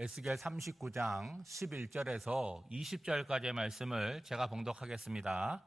에스겔 39장 11절에서 20절까지의 말씀을 제가 봉독하겠습니다.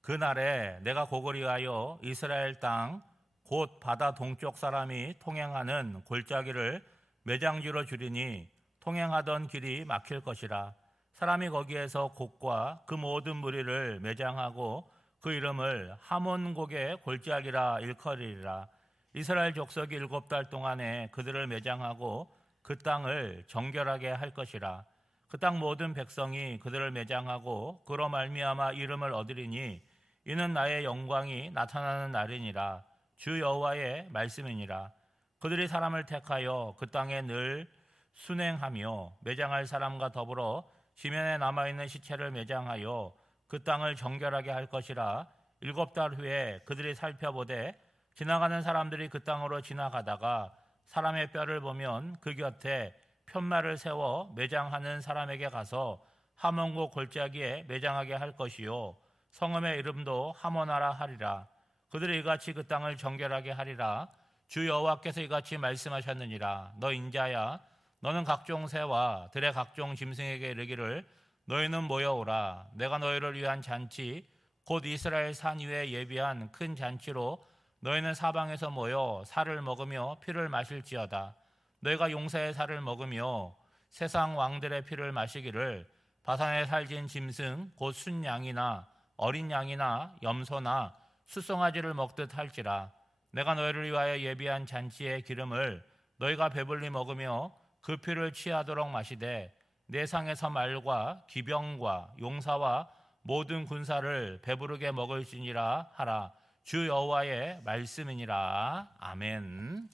그날에 내가 고글이 하여 이스라엘 땅 곧 바다 동쪽 사람이 통행하는 골짜기를 매장지로 주리니 통행하던 길이 막힐 것이라. 사람이 거기에서 곡과 그 모든 무리를 매장하고 그 이름을 하몬곡의 골짜기라 일컬으리라. 이스라엘 족속이 7달 동안에 그들을 매장하고 그 땅을 정결하게 할 것이라. 그 땅 모든 백성이 그들을 매장하고 그로 말미암아 이름을 얻으리니 이는 나의 영광이 나타나는 날이니라. 주 여호와의 말씀이니라. 그들이 사람을 택하여 그 땅에 늘 순행하며 매장할 사람과 더불어 지면에 남아있는 시체를 매장하여 그 땅을 정결하게 할 것이라. 7달 후에 그들이 살펴보되 지나가는 사람들이 그 땅으로 지나가다가 사람의 뼈를 보면 그 곁에 편말을 세워 매장하는 사람에게 가서 하몬곡 골짜기에 매장하게 할 것이요 성읍의 이름도 하모나라 하리라. 그들이 이같이 그 땅을 정결하게 하리라. 주 여호와께서 이같이 말씀하셨느니라. 너 인자야, 너는 각종 새와 들의 각종 짐승에게 이르기를 너희는 모여오라. 내가 너희를 위한 잔치 곧 이스라엘 산 위에 예비한 큰 잔치로 너희는 사방에서 모여 살을 먹으며 피를 마실지어다. 너희가 용사의 살을 먹으며 세상 왕들의 피를 마시기를 바산에 살진 짐승 곧 순양이나 어린 양이나 염소나 수송아지를 먹듯 할지라. 내가 너희를 위하여 예비한 잔치의 기름을 너희가 배불리 먹으며 그 피를 취하도록 마시되 내 상에서 말과 기병과 용사와 모든 군사를 배부르게 먹을지니라 하라. 주 여호와의 말씀이니라. 아멘.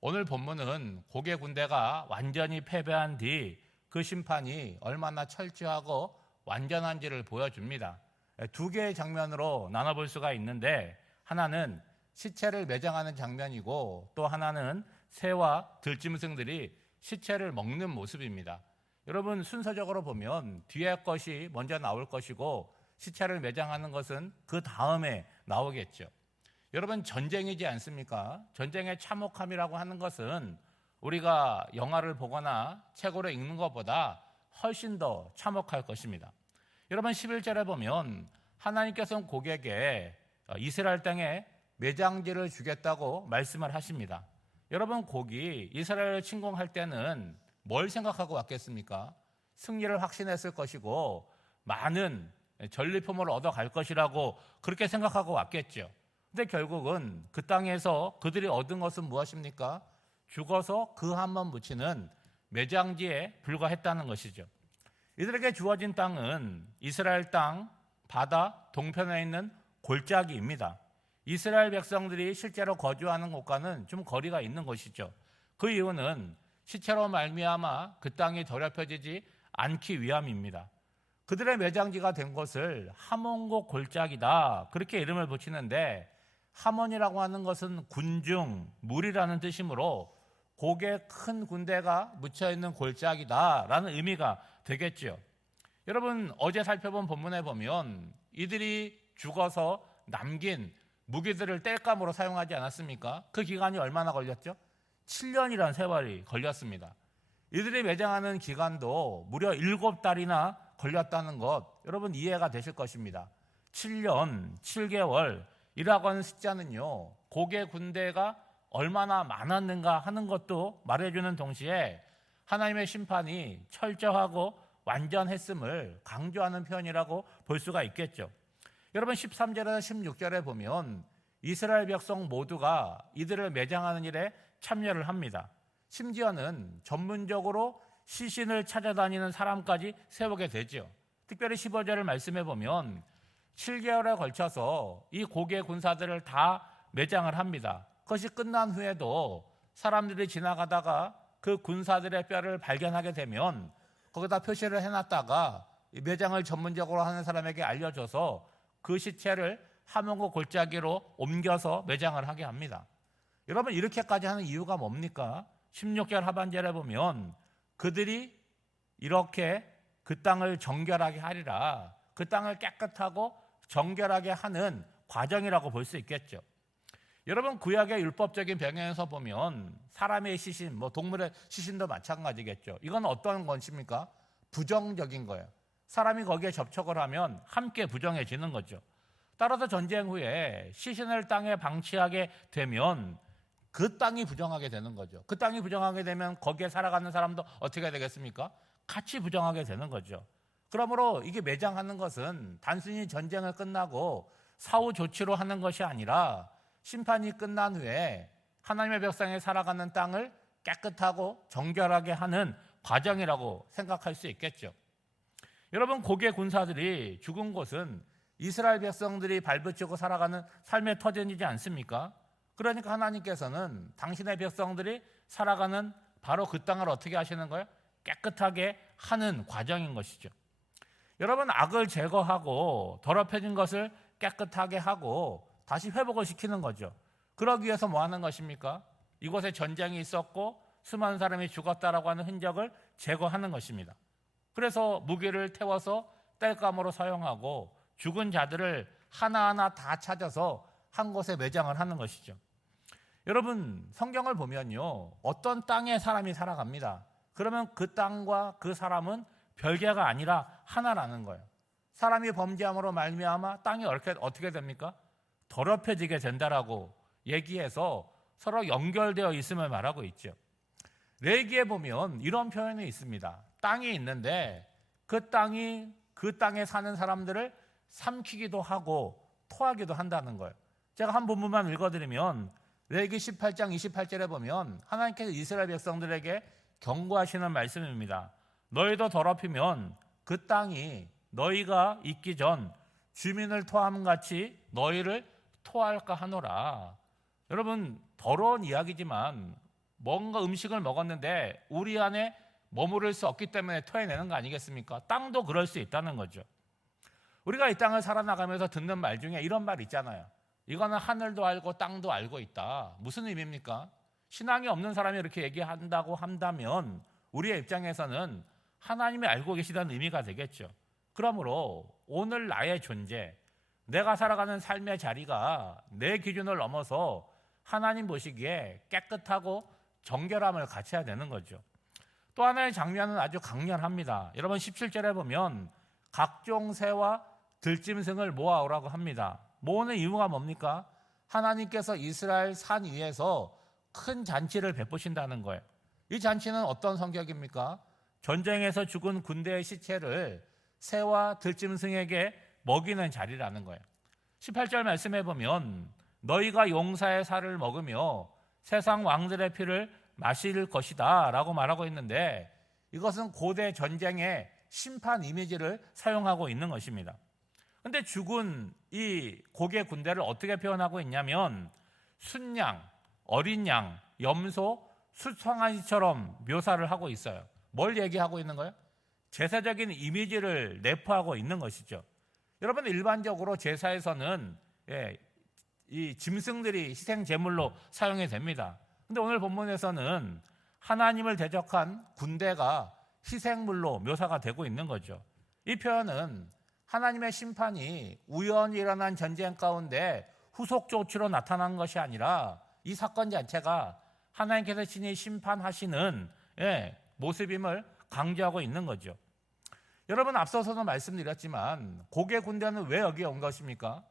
오늘 본문은 고개 군대가 완전히 패배한 뒤 그 심판이 얼마나 철저하고 완전한지를 보여줍니다. 두 개의 장면으로 나눠볼 수가 있는데 하나는 시체를 매장하는 장면이고 또 하나는 새와 들짐승들이 시체를 먹는 모습입니다. 여러분, 순서적으로 보면 뒤에 것이 먼저 나올 것이고 시체를 매장하는 것은 그 다음에 나오겠죠. 여러분, 전쟁이지 않습니까? 전쟁의 참혹함이라고 하는 것은 우리가 영화를 보거나 책으로 읽는 것보다 훨씬 더 참혹할 것입니다. 여러분, 11절에 보면 하나님께서는 고객에게 이스라엘 땅에 매장지를 주겠다고 말씀을 하십니다. 여러분, 곡이 이스라엘을 침공할 때는 뭘 생각하고 왔겠습니까? 승리를 확신했을 것이고 많은 전리품을 얻어갈 것이라고 그렇게 생각하고 왔겠죠. 근데 결국은 그 땅에서 그들이 얻은 것은 무엇입니까? 죽어서 그 한번 묻히는 매장지에 불과했다는 것이죠. 이들에게 주어진 땅은 이스라엘 땅 바다 동편에 있는 골짜기입니다. 이스라엘 백성들이 실제로 거주하는 곳과는 좀 거리가 있는 곳이죠. 그 이유는 시체로 말미암아 그 땅이 더럽혀지지 않기 위함입니다. 그들의 매장지가 된 곳을 하몬곡 골짜기다 그렇게 이름을 붙이는데 하몬이라고 하는 것은 군중, 무리라는 뜻이므로 곡에 큰 군대가 묻혀있는 골짜기다라는 의미가 되겠죠. 여러분, 어제 살펴본 본문에 보면 이들이 죽어서 남긴 무기들을 땔감으로 사용하지 않았습니까? 그 기간이 얼마나 걸렸죠? 7년이라는 세월이 걸렸습니다. 이들이 매장하는 기간도 무려 7달이나 걸렸다는 것, 여러분 이해가 되실 것입니다. 7년, 7개월이라고 하는 숫자는요, 곡의 군대가 얼마나 많았는가 하는 것도 말해주는 동시에 하나님의 심판이 철저하고 완전했음을 강조하는 표현이라고 볼 수가 있겠죠. 여러분, 13절에서 16절에 보면 이스라엘 백성 모두가 이들을 매장하는 일에 참여를 합니다. 심지어는 전문적으로 시신을 찾아다니는 사람까지 세우게 되죠. 특별히 15절을 말씀해 보면 7개월에 걸쳐서 이 고개 군사들을 다 매장을 합니다. 그것이 끝난 후에도 사람들이 지나가다가 그 군사들의 뼈를 발견하게 되면 거기다 표시를 해놨다가 매장을 전문적으로 하는 사람에게 알려줘서 그 시체를 하몬곡 골짜기로 옮겨서 매장을 하게 합니다. 여러분, 이렇게까지 하는 이유가 뭡니까? 16절 하반절에 보면 그들이 이렇게 그 땅을 정결하게 하리라, 그 땅을 깨끗하고 정결하게 하는 과정이라고 볼 수 있겠죠. 여러분, 구약의 율법적인 배경에서 보면 사람의 시신, 동물의 시신도 마찬가지겠죠. 이건 어떤 것입니까? 부정적인 거예요. 사람이 거기에 접촉을 하면 함께 부정해지는 거죠. 따라서 전쟁 후에 시신을 땅에 방치하게 되면 그 땅이 부정하게 되는 거죠. 그 땅이 부정하게 되면 거기에 살아가는 사람도 어떻게 되겠습니까? 같이 부정하게 되는 거죠. 그러므로 이게 매장하는 것은 단순히 전쟁을 끝나고 사후 조치로 하는 것이 아니라 심판이 끝난 후에 하나님의 백성이 살아가는 땅을 깨끗하고 정결하게 하는 과정이라고 생각할 수 있겠죠. 여러분, 고대 군사들이 죽은 곳은 이스라엘 백성들이 발붙이고 살아가는 삶의 터전이지 않습니까? 그러니까 하나님께서는 당신의 백성들이 살아가는 바로 그 땅을 어떻게 하시는 거예요? 깨끗하게 하는 과정인 것이죠. 여러분, 악을 제거하고 더럽혀진 것을 깨끗하게 하고 다시 회복을 시키는 거죠. 그러기 위해서 뭐 하는 것입니까? 이곳에 전쟁이 있었고 수많은 사람이 죽었다라고 하는 흔적을 제거하는 것입니다. 그래서 무기를 태워서 땔감으로 사용하고 죽은 자들을 하나하나 다 찾아서 한 곳에 매장을 하는 것이죠. 여러분, 성경을 보면요, 어떤 땅에 사람이 살아갑니다. 그러면 그 땅과 그 사람은 별개가 아니라 하나라는 거예요. 사람이 범죄함으로 말미암아 땅이 어떻게 됩니까? 더럽혀지게 된다라고 얘기해서 서로 연결되어 있음을 말하고 있죠. 레위기에 보면 이런 표현이 있습니다. 땅이 있는데 그 땅에 사는 사람들을 삼키기도 하고 토하기도 한다는 거예요. 제가 한 본문만 읽어드리면 레위기 18장 28절에 보면 하나님께서 이스라엘 백성들에게 경고하시는 말씀입니다. 너희도 더럽히면 그 땅이 너희가 있기 전 주민을 토함같이 너희를 토할까 하노라. 여러분, 더러운 이야기지만 뭔가 음식을 먹었는데 우리 안에 머무를 수 없기 때문에 토해내는 거 아니겠습니까? 땅도 그럴 수 있다는 거죠. 우리가 이 땅을 살아나가면서 듣는 말 중에 이런 말 있잖아요. 이거는 하늘도 알고 땅도 알고 있다. 무슨 의미입니까? 신앙이 없는 사람이 이렇게 얘기한다고 한다면 우리의 입장에서는 하나님이 알고 계시다는 의미가 되겠죠. 그러므로 오늘 나의 존재, 내가 살아가는 삶의 자리가 내 기준을 넘어서 하나님 보시기에 깨끗하고 정결함을 갖춰야 되는 거죠. 또 하나의 장면은 아주 강렬합니다. 여러분, 17절에 보면 각종 새와 들짐승을 모아오라고 합니다. 모으는 이유가 뭡니까? 하나님께서 이스라엘 산 위에서 큰 잔치를 베푸신다는 거예요. 이 잔치는 어떤 성격입니까? 전쟁에서 죽은 군대의 시체를 새와 들짐승에게 먹이는 자리라는 거예요. 18절 말씀해 보면 너희가 용사의 살을 먹으며 세상 왕들의 피를 마실 것이다 라고 말하고 있는데 이것은 고대 전쟁의 심판 이미지를 사용하고 있는 것입니다. 그런데 죽은 이 고개 군대를 어떻게 표현하고 있냐면 순양, 어린 양, 염소, 숫송아지처럼 묘사를 하고 있어요. 뭘 얘기하고 있는 거예요? 제사적인 이미지를 내포하고 있는 것이죠. 여러분, 일반적으로 제사에서는 이 짐승들이 희생 제물로 사용이 됩니다. 그런데 오늘 본문에서는 하나님을 대적한 군대가 희생물로 묘사가 되고 있는 거죠. 이 표현은 하나님의 심판이 우연히 일어난 전쟁 가운데 후속 조치로 나타난 것이 아니라 이 사건 자체가 하나님께서 친히 심판하시는 모습임을 강조하고 있는 거죠. 여러분, 앞서서도 말씀드렸지만 고개 군대는 왜 여기에 온 것입니까?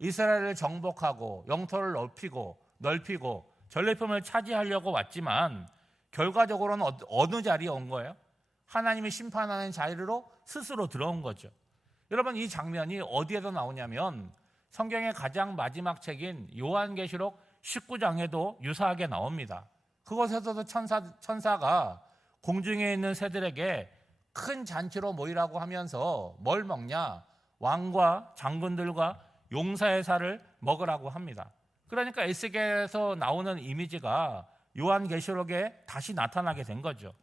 이스라엘을 정복하고 영토를 넓히고 전리품을 차지하려고 왔지만 결과적으로는 어느 자리에 온 거예요? 하나님이 심판하는 자리로 스스로 들어온 거죠. 여러분, 이 장면이 어디에도 나오냐면 성경의 가장 마지막 책인 요한계시록 19장에도 유사하게 나옵니다. 그곳에서도 천사가 공중에 있는 새들에게 큰 잔치로 모이라고 하면서 뭘 먹냐? 왕과 장군들과 용사의 살을 먹으라고 합니다. 그러니까 에스겔에서 나오는 이미지가 요한계시록에 다시 나타나게 된 거죠.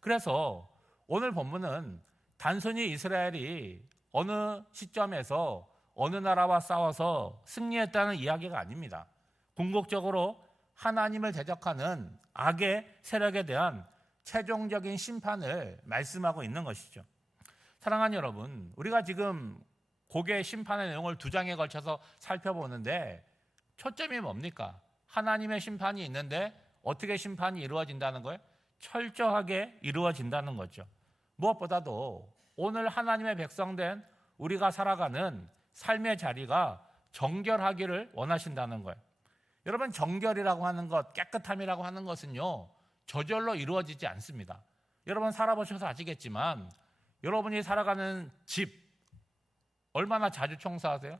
그래서 오늘 본문은 단순히 이스라엘이 어느 시점에서 어느 나라와 싸워서 승리했다는 이야기가 아닙니다. 궁극적으로 하나님을 대적하는 악의 세력에 대한 최종적인 심판을 말씀하고 있는 것이죠. 사랑하는 여러분, 우리가 지금 고개 심판의 내용을 2장에 걸쳐서 살펴보는데 초점이 뭡니까? 하나님의 심판이 있는데 어떻게 심판이 이루어진다는 거예요? 철저하게 이루어진다는 거죠. 무엇보다도 오늘 하나님의 백성된 우리가 살아가는 삶의 자리가 정결하기를 원하신다는 거예요. 여러분, 정결이라고 하는 것, 깨끗함이라고 하는 것은요, 저절로 이루어지지 않습니다. 여러분 살아보셔서 아시겠지만 여러분이 살아가는 집 얼마나 자주 청소하세요?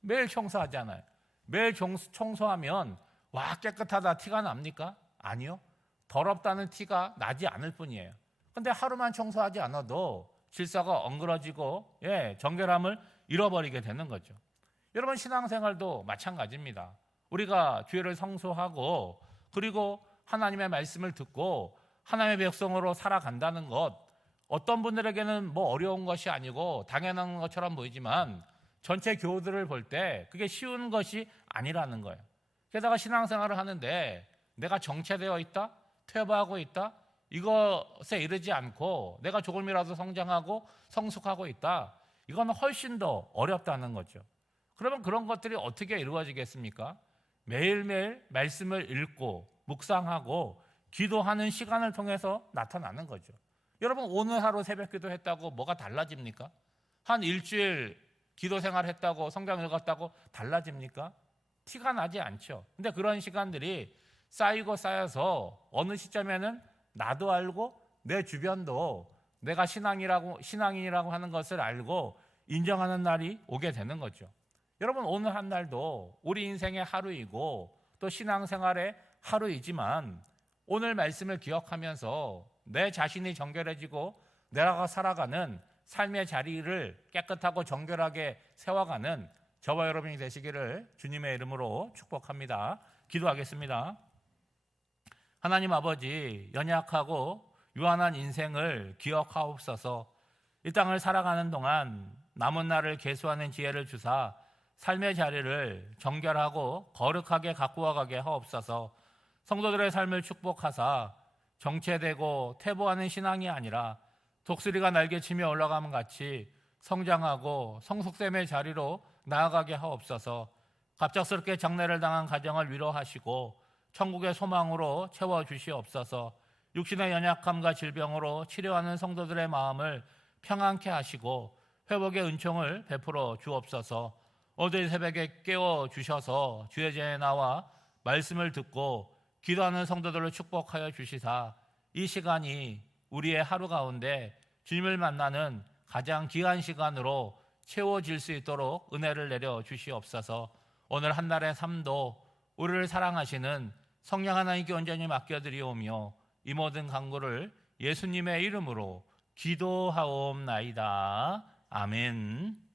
매일 청소하잖아요. 매일 청소하면 와, 깨끗하다 티가 납니까? 아니요. 더럽다는 티가 나지 않을 뿐이에요. 근데 하루만 청소하지 않아도 질서가 엉그러지고 정결함을 잃어버리게 되는 거죠. 여러분, 신앙생활도 마찬가지입니다. 우리가 주일을 성수하고 그리고 하나님의 말씀을 듣고 하나님의 백성으로 살아간다는 것, 어떤 분들에게는 뭐 어려운 것이 아니고 당연한 것처럼 보이지만 전체 교우들을 볼 때 그게 쉬운 것이 아니라는 거예요. 게다가 신앙생활을 하는데 내가 정체되어 있다? 퇴보하고 있다? 이것에 이르지 않고 내가 조금이라도 성장하고 성숙하고 있다? 이건 훨씬 더 어렵다는 거죠. 그러면 그런 것들이 어떻게 이루어지겠습니까? 매일매일 말씀을 읽고 묵상하고 기도하는 시간을 통해서 나타나는 거죠. 여러분, 오늘 하루 새벽 기도했다고 뭐가 달라집니까? 한 일주일 기도 생활했다고 성경 읽었다고 달라집니까? 티가 나지 않죠. 근데 그런 시간들이 쌓이고 쌓여서 어느 시점에는 나도 알고 내 주변도 내가 신앙인이라고 하는 것을 알고 인정하는 날이 오게 되는 거죠. 여러분, 오늘 한 날도 우리 인생의 하루이고 또 신앙생활의 하루이지만 오늘 말씀을 기억하면서 내 자신이 정결해지고 내가 살아가는 삶의 자리를 깨끗하고 정결하게 세워가는 저와 여러분이 되시기를 주님의 이름으로 축복합니다. 기도하겠습니다. 하나님 아버지, 연약하고 유한한 인생을 기억하옵소서. 이 땅을 살아가는 동안 남은 날을 계수하는 지혜를 주사 삶의 자리를 정결하고 거룩하게 가꾸어 가게 하옵소서. 성도들의 삶을 축복하사 정체되고 퇴보하는 신앙이 아니라 독수리가 날개치며 올라가면 같이 성장하고 성숙됨의 자리로 나아가게 하옵소서. 갑작스럽게 장례를 당한 가정을 위로하시고 천국의 소망으로 채워주시옵소서. 육신의 연약함과 질병으로 치료하는 성도들의 마음을 평안케 하시고 회복의 은총을 베풀어 주옵소서. 어제 새벽에 깨워주셔서 주의 전에 나와 말씀을 듣고 기도하는 성도들을 축복하여 주시사 이 시간이 우리의 하루 가운데 주님을 만나는 가장 귀한 시간으로 채워질 수 있도록 은혜를 내려 주시옵소서. 오늘 한 날의 삶도 우리를 사랑하시는 성령 하나님께 온전히 맡겨드리오며 이 모든 간구를 예수님의 이름으로 기도하옵나이다. 아멘.